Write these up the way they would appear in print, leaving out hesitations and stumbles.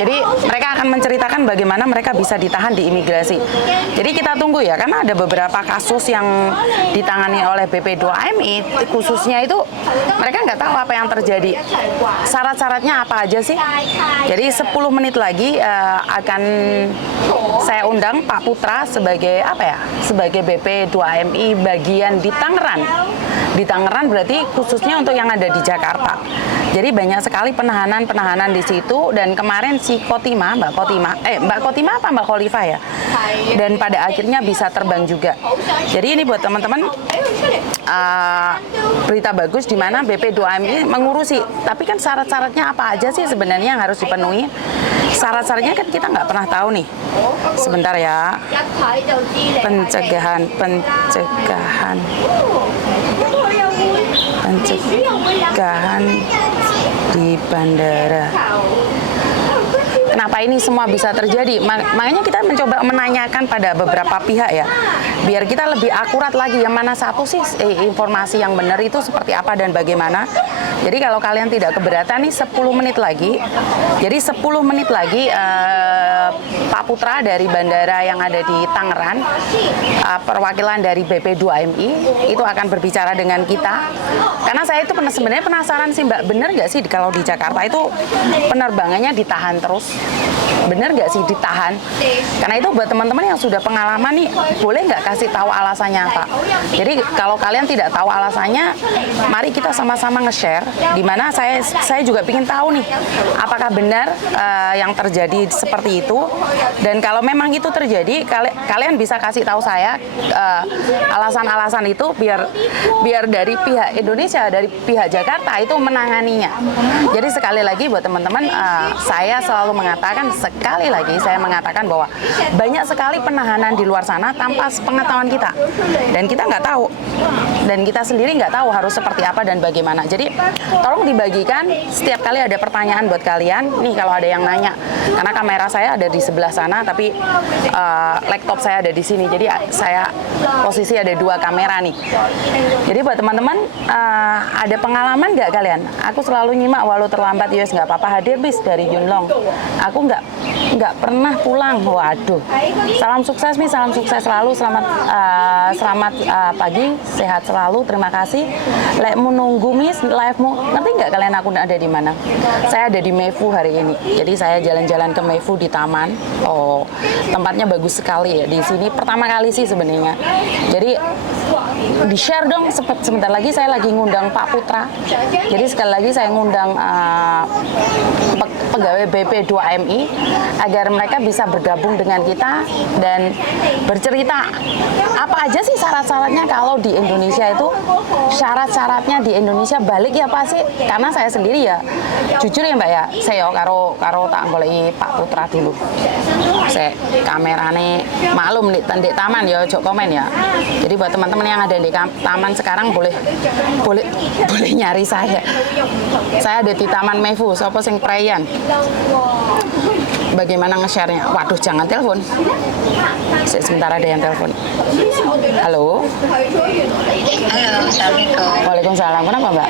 Jadi mereka akan menceritakan bagaimana mereka bisa ditahan di imigrasi. Jadi kita tunggu ya, karena ada beberapa kasus yang ditangani oleh BP2MI, khususnya itu mereka nggak tahu apa yang terjadi. Syarat-syaratnya apa aja sih? Jadi 10 menit lagi akan saya undang Pak Putra sebagai sebagai BP2MI bagian di Tangerang. Di Tangerang berarti khususnya untuk yang ada di Jakarta. Jadi banyak sekali penahanan di situ, dan kemarin si Kotima, Mbak Kotima apa Mbak Kholifah ya? Dan pada akhirnya bisa terbang juga. Jadi ini buat teman-teman berita bagus di mana BP2MI mengurusi. Tapi kan syarat-syaratnya apa aja sih sebenarnya yang harus dipenuhi? Syarat-syaratnya kan kita nggak pernah tahu nih. Sebentar ya. Pencegahan di bandara. Kenapa ini semua bisa terjadi? Makanya kita mencoba menanyakan pada beberapa pihak ya, biar kita lebih akurat lagi yang mana satu sih informasi yang benar itu seperti apa dan bagaimana. Jadi kalau kalian tidak keberatan nih 10 menit lagi, jadi 10 menit lagi Pak Putra dari bandara yang ada di Tangerang, perwakilan dari BP2MI itu akan berbicara dengan kita. Karena saya itu sebenarnya penasaran sih Mbak, benar nggak sih kalau di Jakarta itu penerbangannya ditahan terus? Bener nggak sih ditahan? Karena itu buat teman-teman yang sudah pengalaman nih, boleh nggak kasih tahu alasannya apa? Jadi kalau kalian tidak tahu alasannya, mari kita sama-sama nge-share. Dimana saya juga ingin tahu nih, apakah benar yang terjadi seperti itu? Dan kalau memang itu terjadi, kalian bisa kasih tahu saya alasan-alasan itu biar dari pihak Indonesia, dari pihak Jakarta itu menanganinya. Jadi sekali lagi buat teman-teman, saya selalu mengatakan bahwa banyak sekali penahanan di luar sana tanpa pengetahuan kita, dan kita nggak tahu, dan kita sendiri nggak tahu harus seperti apa dan bagaimana. Jadi tolong dibagikan setiap kali ada pertanyaan buat kalian nih, kalau ada yang nanya, karena kamera saya ada di sebelah sana tapi laptop saya ada di sini, jadi saya posisi ada 2 kamera nih. Jadi buat teman-teman, ada pengalaman nggak kalian? Aku selalu nyimak walau terlambat, yes nggak apa-apa. Hadir bis dari Yunlong. Aku nggak pernah pulang. Waduh. Salam sukses Mi, salam sukses selalu. Selamat pagi, sehat selalu. Terima kasih. Lekmu nunggu Mis, live-mu. Ngerti nggak kalian aku ada di mana? Saya ada di Mefu hari ini. Jadi saya jalan-jalan ke Mefu di taman. Oh, tempatnya bagus sekali ya di sini. Pertama kali sih sebenarnya. Jadi di-share dong, sebentar lagi saya lagi ngundang Pak Putra. Jadi sekali lagi saya ngundang pegawai BP2MI agar mereka bisa bergabung dengan kita dan bercerita apa aja sih syarat-syaratnya kalau di Indonesia itu. Syarat-syaratnya di Indonesia balik ya Pak sih, karena saya sendiri ya jujur ya Mbak ya, saya karo tak boleh Pak Putra dulu. Saya kamerane maklum di taman ya, ojo komen ya. Jadi buat teman-teman yang ada di taman sekarang boleh nyari saya. Saya ada di Taman Mefu, sopo sing preyan. Bagaimana nge-share-nya? Waduh, jangan telepon. Sebentar ada yang telepon. Halo. Halo, Assalamualaikum. Waalaikumsalam. Kenapa Mbak?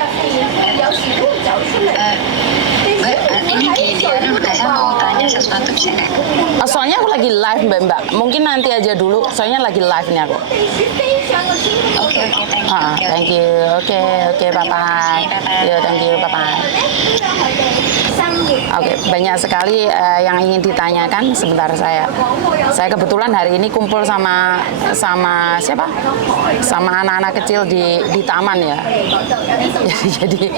Ini saya mau tanya sesuatu bisa nggak? Soalnya aku lagi live Mbak. Mungkin nanti aja dulu. Soalnya lagi live nih aku. Oke, thank you. Oke, bye-bye. Ya, thank you, bye-bye. Oke, banyak sekali yang ingin ditanyakan. Sebentar saya kebetulan hari ini kumpul sama siapa? Sama anak-anak kecil di taman ya. Jadi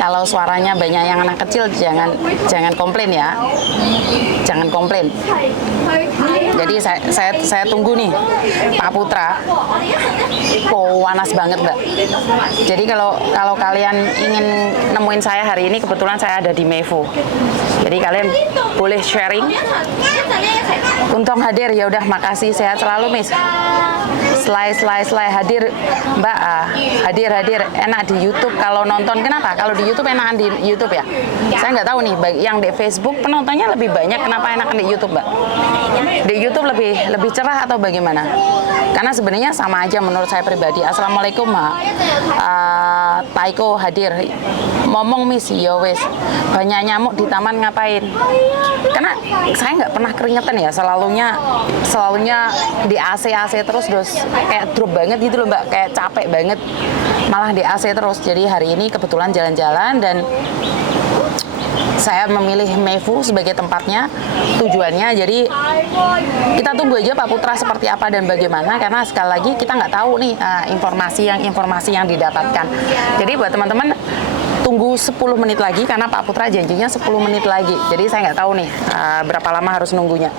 kalau suaranya banyak yang anak kecil jangan komplain ya. Jangan komplain. Jadi saya tunggu nih Pak Putra. Oh, panas banget Mbak. Jadi kalau kalian ingin nemuin saya hari ini, kebetulan saya ada di Mefu. Jadi kalian boleh sharing. Untung hadir, ya udah makasih, sehat selalu Miss. Slide hadir Mbak, hadir enak di YouTube kalau nonton. Kenapa? Kalau di YouTube enakan di YouTube ya? Saya nggak tahu nih, yang di Facebook penontonnya lebih banyak, kenapa enakan di YouTube Mbak? Di YouTube lebih cerah atau bagaimana? Karena sebenarnya sama aja menurut saya pribadi. Assalamualaikum Mbak. Taiko hadir. Ngomong Miss, ya wes. Banyak nyamuk di taman ngapain? Karena saya nggak pernah keringetan ya, selalunya di AC terus kayak drop banget gitu loh Mbak, kayak capek banget. Malah di AC terus. Jadi hari ini kebetulan jalan-jalan dan saya memilih Mefu sebagai tempatnya, tujuannya. Jadi kita tunggu aja Pak Putra seperti apa dan bagaimana, karena sekali lagi kita nggak tahu nih informasi yang didapatkan. Jadi buat teman-teman tunggu 10 menit lagi karena Pak Putra janjinya 10 menit lagi. Jadi saya nggak tahu nih berapa lama harus nunggunya.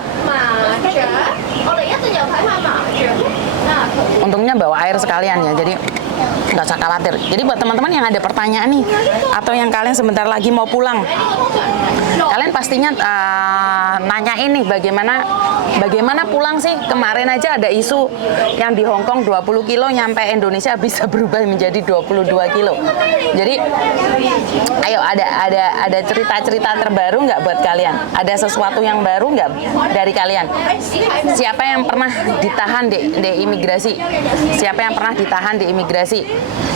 Untungnya bawa air sekalian ya, jadi nggak usah khawatir. Jadi buat teman-teman yang ada pertanyaan nih, atau yang kalian sebentar lagi mau pulang, kalian pastinya nanya ini bagaimana pulang sih. Kemarin aja ada isu yang di Hong Kong 20 kilo nyampe Indonesia bisa berubah menjadi 22 kilo. Jadi ayo ada cerita-cerita terbaru nggak buat kalian? Ada sesuatu yang baru nggak dari kalian? Siapa yang pernah ditahan di imigrasi? Siapa yang pernah ditahan di imigrasi?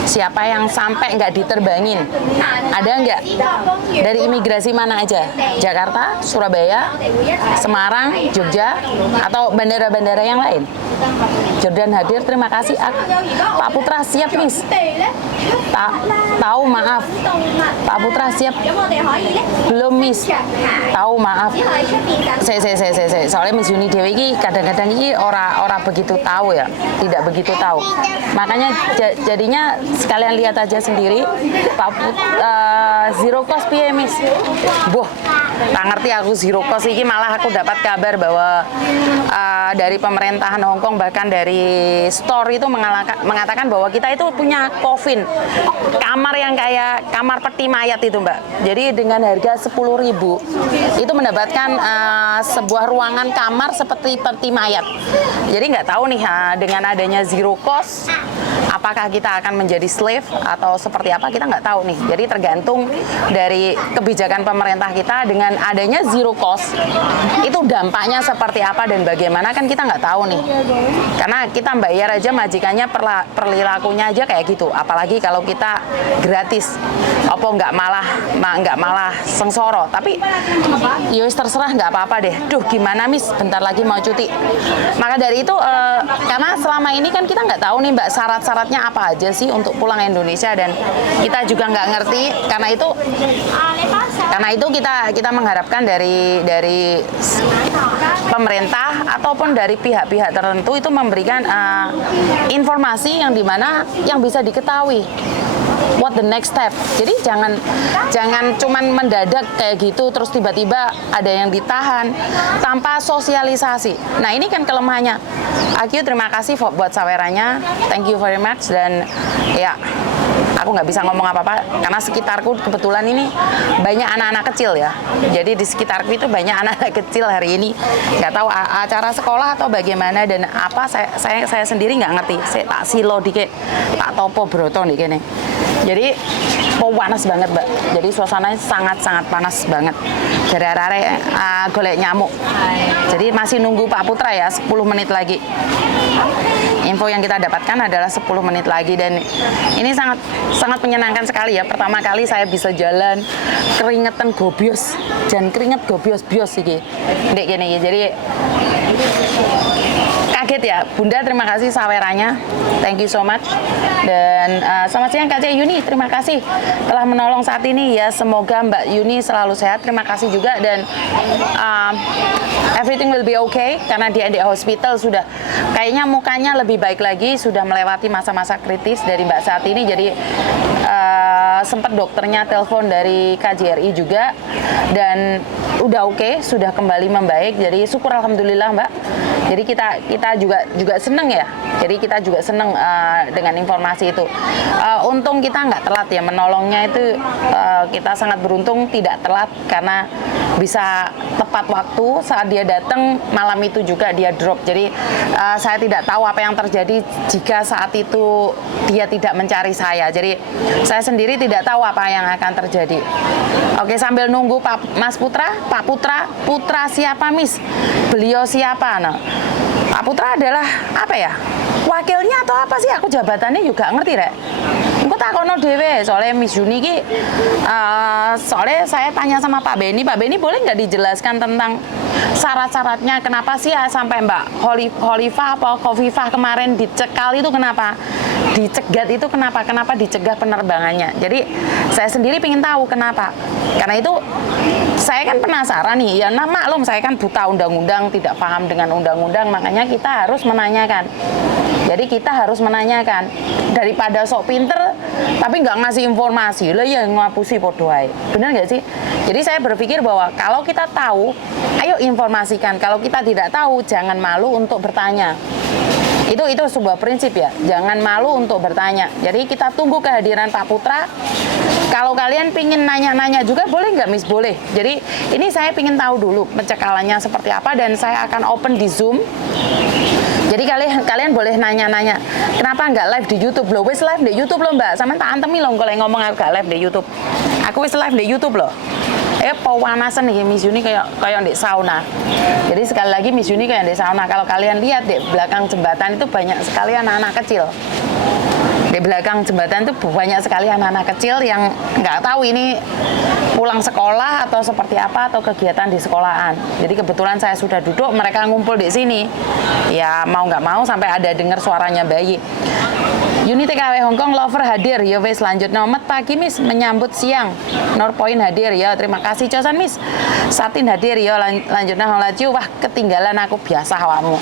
Siapa yang sampai nggak diterbangin? Ada nggak? Dari imigrasi mana aja? Jakarta, Surabaya, Semarang, Jogja, atau bandara-bandara yang lain? Jordan hadir, terima kasih. Pak Putra siap, Miss. Tahu maaf. Pak Putra siap. Belum, Miss. Tahu maaf. Saya. Soalnya Miss Yuni Dewi ini kadang-kadang ini ora begitu tahu ya, tidak begitu tahu. Makanya jadinya sekalian lihat aja sendiri. Pak zero cost piye, Miss? Boh, tak ngerti aku zero cost ini, malah aku dapat kabar bahwa dari pemerintahan Hong Kong, bahkan dari store itu mengatakan bahwa kita itu punya coffin, kamar yang kayak kamar peti mayat itu Mbak. Jadi dengan harga 10.000 itu mendapatkan sebuah ruangan kamar seperti peti mayat. Jadi nggak tahu nih dengan adanya zero cost, apakah kita akan menjadi slave atau seperti apa, kita nggak tahu nih. Jadi tergantung dari kebijakan pemerintah kita. Dengan adanya zero cost itu dampaknya seperti apa dan bagaimana kan kita nggak tahu nih. Karena kita bayar aja majikannya perilakunya aja kayak gitu. Apalagi kalau kita gratis, apa nggak malah sengsoro. Tapi yowis terserah, nggak apa-apa deh. Duh gimana Miss, bentar lagi mau cuti. Maka dari itu karena selama ini kan kita nggak tahu nih Mbak syarat-syaratnya apa aja sih untuk pulang Indonesia, dan kita juga nggak ngerti. Karena itu kita mengharapkan dari pemerintah ataupun dari pihak-pihak tertentu itu memberikan informasi yang dimana yang bisa diketahui what the next step. Jadi jangan cuman mendadak kayak gitu terus tiba-tiba ada yang ditahan tanpa sosialisasi. Nah ini kan kelemahannya. Aku terima kasih buat sawerannya, thank you very much. Dan ya aku nggak bisa ngomong apa-apa karena sekitarku kebetulan ini banyak anak-anak kecil ya. Jadi di sekitarku itu banyak anak-anak kecil hari ini. Nggak tahu acara sekolah atau bagaimana dan apa, saya sendiri nggak ngerti. Saya tak silo dikit, tak topo broto nih kene. Jadi panas banget Mbak. Jadi suasananya sangat-sangat panas banget. Dari arah golek nyamuk. Jadi masih nunggu Pak Putra ya 10 menit lagi. Info yang kita dapatkan adalah 10 menit lagi, dan ini sangat menyenangkan sekali ya. Pertama kali saya bisa jalan keringetan gobios, dan keringet gobios-bios iki. Ndek gini. Jadi kaget ya Bunda, terima kasih sawerannya, thank you so much. Dan selamat siang Kak Yuni, terima kasih telah menolong saat ini ya. Semoga Mbak Yuni selalu sehat, terima kasih juga. Dan everything will be okay karena dia di hospital sudah kayaknya mukanya lebih baik lagi, sudah melewati masa-masa kritis dari Mbak saat ini. Jadi sempat dokternya telepon dari KJRI juga dan udah oke, sudah kembali membaik. Jadi syukur alhamdulillah Mbak. Jadi kita juga seneng ya. Jadi kita juga seneng dengan informasi itu. Untung kita nggak telat ya menolongnya itu. Kita sangat beruntung tidak telat karena bisa tepat waktu saat dia datang. Malam itu juga dia drop. Jadi saya tidak tahu apa yang terjadi jika saat itu dia tidak mencari saya. Jadi saya sendiri tidak tahu apa yang akan terjadi. Oke, sambil nunggu Mas Putra, Pak Putra siapa Miss? Beliau siapa? Nah, Pak Putra adalah apa ya? Wakilnya atau apa sih? Aku jabatannya juga ngerti, Rek. Engko takono dhewe, soalnya Miss Juni ki soalnya saya tanya sama Pak Beni boleh nggak dijelaskan tentang syarat-syaratnya kenapa sih ya sampai Mbak Khalifah apa Khofifah kemarin dicekal itu kenapa? Dicegat itu kenapa? Kenapa dicegah penerbangannya? Jadi saya sendiri pengen tahu kenapa. Karena itu saya kan penasaran nih, ya maklum saya kan buta undang-undang, tidak paham dengan undang-undang, makanya kita harus menanyakan. Jadi kita harus menanyakan daripada sok pinter tapi nggak ngasih informasi lah ya ngapusi podo ae. Benar nggak sih? Jadi saya berpikir bahwa kalau kita tahu, ayo informasikan. Kalau kita tidak tahu, jangan malu untuk bertanya. Itu sebuah prinsip ya, jangan malu untuk bertanya. Jadi kita tunggu kehadiran Pak Putra. Kalau kalian pingin nanya-nanya juga boleh nggak Miss? Boleh. Jadi ini saya pingin tahu dulu pencekalannya seperti apa dan saya akan open di Zoom. Jadi kalian boleh nanya-nanya, kenapa nggak live di YouTube loh? Wis live di YouTube loh Mbak, sama tak antemi loh kalau ngomong aku nggak live di YouTube. Aku wis live di YouTube loh. Pawanasan nih Miss Yuni kayak di sauna. Jadi sekali lagi Miss Yuni kayak di sauna. Kalau kalian lihat di belakang jembatan itu banyak sekali anak-anak kecil. Di belakang jembatan itu banyak sekali anak-anak kecil yang nggak tahu ini pulang sekolah atau seperti apa atau kegiatan di sekolahan. Jadi kebetulan saya sudah duduk, mereka ngumpul di sini. Ya mau nggak mau sampai ada dengar suaranya bayi. Unit TKW Hongkong Lover hadir, ya wes lanjut nomet pagi Miss, menyambut siang. Norpoint hadir, ya terima kasih Cosan Miss. Satin hadir, ya lanjut Honglaciu, wah ketinggalan aku biasa wamu.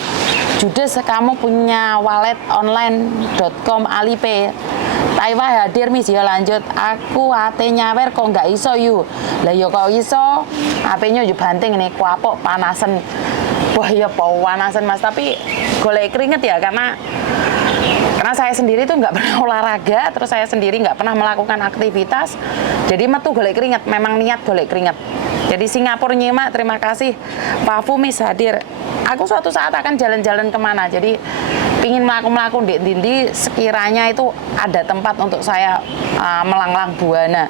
Judes kamu punya wallet online.com Alipay. Taiwan hadir Miss, ya lanjut aku HP nyawer kok nggak iso yu. Lah ya kok iso, HP-nya yo banting nih kuapok panasan. Wah ya panasan Mas, tapi golek keringet ya karena saya sendiri tuh nggak pernah olahraga, terus saya sendiri nggak pernah melakukan aktivitas, jadi metu golek keringet, memang niat golek keringet. Jadi Singapura nyimak, terima kasih Pak Fumis hadir. Aku suatu saat akan jalan-jalan kemana, jadi pingin melaku-melaku di sekiranya itu ada tempat untuk saya melanglang buana.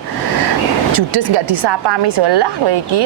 Judes nggak disapa Miss, lah weki